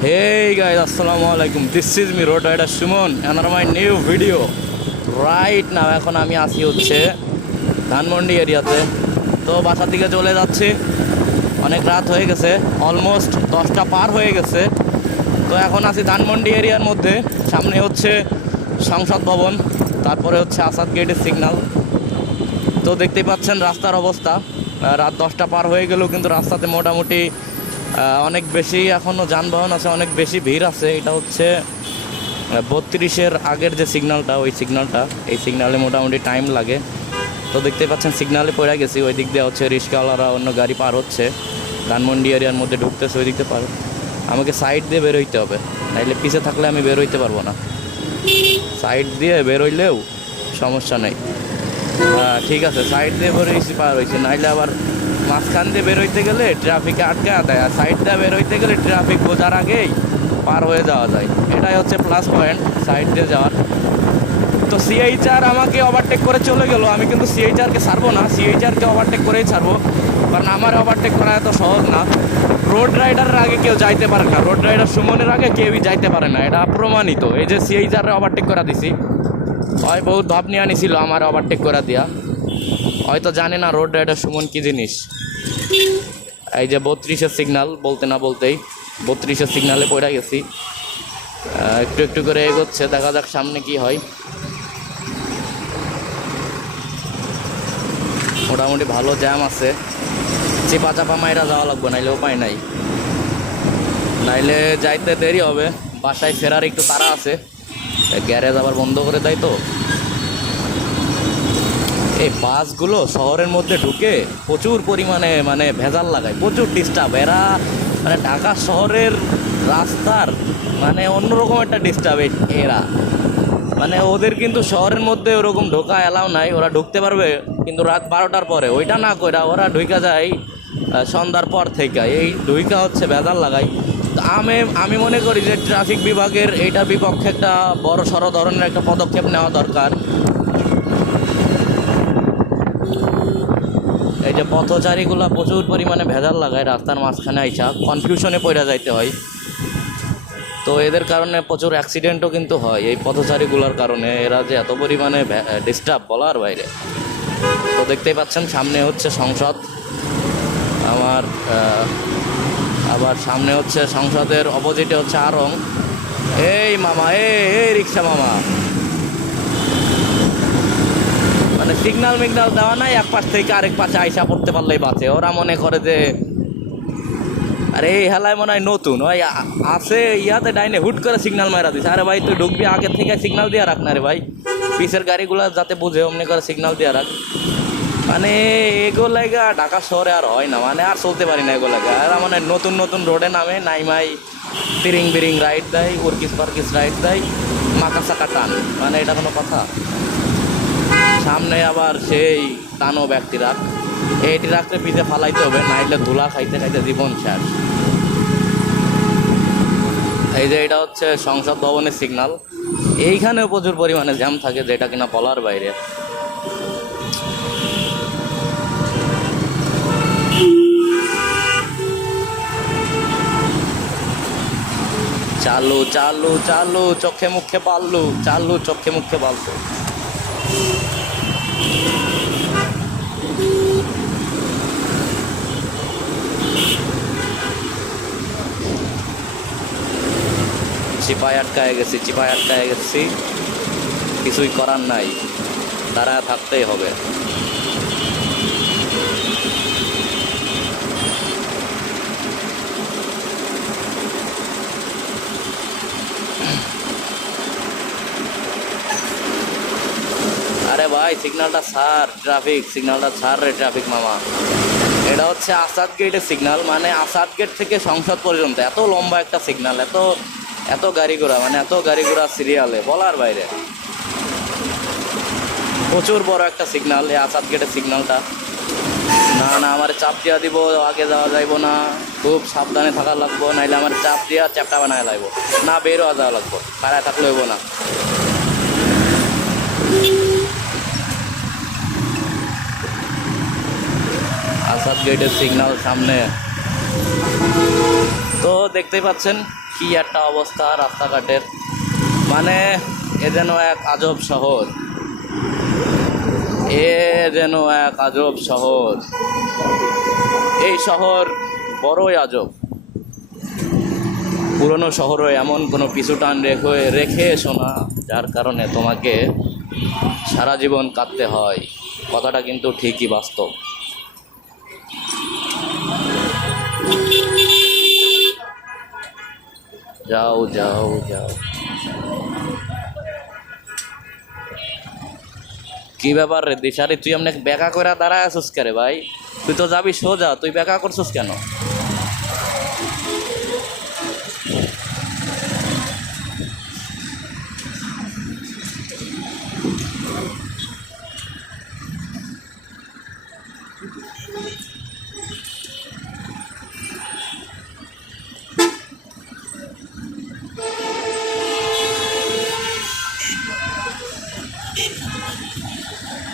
Hey guys, assalamu alaikum. This is me, Road Rider Shimon, and my new video. Right now, এখন আমি আসি হচ্ছে ধানমন্ডি এরিয়াতে। তো বাসার দিকে চলে যাচ্ছি। অনেক রাত হয়ে গেছে, অলমোস্ট 10টা পার হয়ে গেছে। তো এখন আসি ধানমন্ডি এরিয়ার মধ্যে। সামনে হচ্ছে সংসদ ভবন, তারপরে হচ্ছে আসাদ গেটের সিগন্যাল। তো দেখতেই পাচ্ছেন রাস্তার অবস্থা। রাত 10টা পার হয়ে গেলেও কিন্তু রাস্তাতে মোটামুটি অনেক বেশি এখনও যানবাহন আছে, অনেক বেশি ভিড় আছে। এটা হচ্ছে 32-এর আগের যে সিগন্যালটা, ওই সিগন্যালটা, এই সিগন্যালে মোটামুটি টাইম লাগে। তো দেখতে পাচ্ছেন সিগন্যালে পড়ে গেছি। ওই দিক দিয়ে হচ্ছে রিক্সাওয়ালারা অন্য গাড়ি পার হচ্ছে, ধানমন্ডি এরিয়ার মধ্যে ঢুকতেছে। ওই দিকতে পার আমাকে সাইড দিয়ে বের হইতে হবে, নাইলে পিছে থাকলে আমি বের হইতে পারবো না। সাইড দিয়ে বের হইলেও সমস্যা নেই। ঠিক আছে, সাইড দিয়ে বের হয়েছি, পার হয়েছে। নাইলে আবার মাঝখান দিয়ে বের হইতে গেলে ট্রাফিকে আটকে দেয়, আর সাইড দিয়ে বের হইতে গেলে ট্রাফিক বোঝার আগেই পার হয়ে যাওয়া যায়। এটাই হচ্ছে প্লাস পয়েন্ট সাইড দিয়ে যাওয়ার। তো সিএইচআর আমাকে ওভারটেক করে চলে গেল। আমি কিন্তু সিএইচআরকে ছাড়বো না, সিএইচআরকে ওভারটেক করেই ছাড়বো, কারণ আমার ওভারটেক করা এত সহজ না। রোড রাইডারের আগে কেউ যাইতে পারে না, রোড রাইডার সুমনের আগে কেউই যাইতে পারে না, এটা প্রমাণিত। এই যে সিএইচআরে ওভারটেক করা দিছি, হয় বহুত ভাব নিয়ে আনিছিল আমার ওভারটেক করা দিয়া, হয়তো জানে না রোড রাইডার সুমন কী জিনিস। এই যে 32-এর সিগন্যাল, বলতে না বলতেই 32-এর সিগন্যালে পড়ে গেছি। একটু একটু করে এগোচ্ছে, দেখা যাক সামনে কি হয়। মোটামুটি ভালো জ্যাম আছে, চেপা চাপা মাইরা যাওয়া লাগবে, নাইলে উপায় নাই, নাইলে যাইতে দেরি হবে। বাসায় ফেরার একটু তাড়া আছে, গ্যারেজ আবার বন্ধ করে দেয়। তো এই বাসগুলো শহরের মধ্যে ঢুকে প্রচুর পরিমাণে মানে ভেজাল লাগায়, প্রচুর ডিস্টার্ব। এরা মানে ঢাকা শহরের রাস্তার মানে অন্যরকম একটা ডিস্টার্ব এরা। মানে ওদের কিন্তু শহরের মধ্যে ওরকম ঢোকা এলাও নাই, ওরা ঢুকতে পারবে কিন্তু রাত 12টার পরে। ওইটা না কইরা ওরা ঢুকা যায় সন্ধ্যার পর থেকে। এই ঢুকা হচ্ছে ভেজাল লাগাই। তো আমি মনে করি যে ট্রাফিক বিভাগের এইটার বিপক্ষে একটা বড় সড়ো ধরনের একটা পদক্ষেপ নেওয়া দরকার। এই যে পথচারীগুলো প্রচুর পরিমাণে ভেজাল লাগায়, রাস্তার মাঝখানে আইসা কনফিউশনে পড়ে যাইতে হয়। তো এদের কারণে প্রচুর অ্যাক্সিডেন্টও কিন্তু হয়, এই পথচারীগুলোর কারণে। এরা যে এত পরিমাণে ডিস্টার্ব বলার বাইরে। তো দেখতেই পাচ্ছেন সামনে হচ্ছে সংসদ আমার, আবার সামনে হচ্ছে সংসদের অপোজিটে হচ্ছে আড়ং। এই মামা, এই রিক্সা মামা, মানে সিগন্যাল মিগনাল দেওয়া নাই, এক পাশ থেকে আরেক পাশে আইসা পড়তে পারলেই বাঁচে। ওরা মনে করে যে আরে এই হেলায় মনে হয় নতুন, ওই আছে ইয়াতে ডাইনে হুট করে সিগন্যাল মারা দিছে। আরে ভাই তুই ঢুকবি আগে থেকে সিগন্যাল দিয়ে রাখ না রে ভাই, পিছের গাড়িগুলো যাতে বুঝে অমনি করে সিগন্যাল দিয়ে রাখ। মানে এগুলাগা ঢাকা শহরে আর হয় না, মানে আর চলতে পারি না এগুলাগা। এরা মানে নতুন নতুন রোডে নামে, নাইমাই তিরিং বিরিং রাইড দেয়, উর্কিস পার্কিস রাইড দেয়, মাকা চাকা টান, মানে এটা কোনো কথা? সামনে আবার সেই টানো ব্যক্তি রাখ, এই ট্রাককে পিঠে ফালাইতে হবে, নাইলে ধুলা খাইতে খাইতে জীবন শেষ। এই যে এটা হচ্ছে সংসদ ভবনের সিগন্যাল, এইখানেও প্রচুর পরিমাণে জ্যাম থাকে, যেটা কিনা বলার বাইরে। চালু চালু চালু চোখে মুখে পাল্লু, চালু চোখে মুখে পাল্লু। চিপায় আটকায় গেছি, কিছুই করার নাই, দাঁড়ায় থাকতেই হবে। আরে ভাই সিগন্যালটা ছাড়, ট্রাফিক সিগন্যালটা ছাড় রে ট্রাফিক মামা। এটা হচ্ছে আসাদ গেটের সিগন্যাল, মানে আসাদ গেট থেকে সংসদ পর্যন্ত এত লম্বা একটা সিগন্যাল, এত গাড়ি ঘোড়া, মানে এত গাড়ি ঘোড়া সিরিয়ালে বলার বাইরে। প্রচুর বড় একটা সিগন্যাল এই আসাদ গেটের সিগন্যালটা। না না, আমার চাপ দিয়া দিব, আগে যাওয়া যাইব না, খুব সাবধানে থাকা লাগবো, নাইলে আমার চাপ দিয়া চ্যাপটা বানায় লাগবো, না বের হওয়া যাওয়া লাগবো, খাড়ায় থাকলে হইব না। আসাদ গেটের সিগন্যাল সামনে। তো দেখতেই পাচ্ছেন কি একটা অবস্থা রাস্তাঘাটের, মানে এ যেন এক আজব শহর, এ যেন এক আজব শহর। এই শহর বড়ই আজব। পুরনো শহরে এমন কোনো পিছুটান রেখে এসো না, যার কারণে তোমাকে সারা জীবন কাঁদতে হয়। কথাটা কিন্তু ঠিকই বাস্তব। যাও যাও যাও। কি ব্যাপার রে দিশারি, তুই এমনি বেকা করে দাঁড়ায় আছিস কে ভাই? তুই তো যাবি সোজা, তুই বেকা করছিস কেন?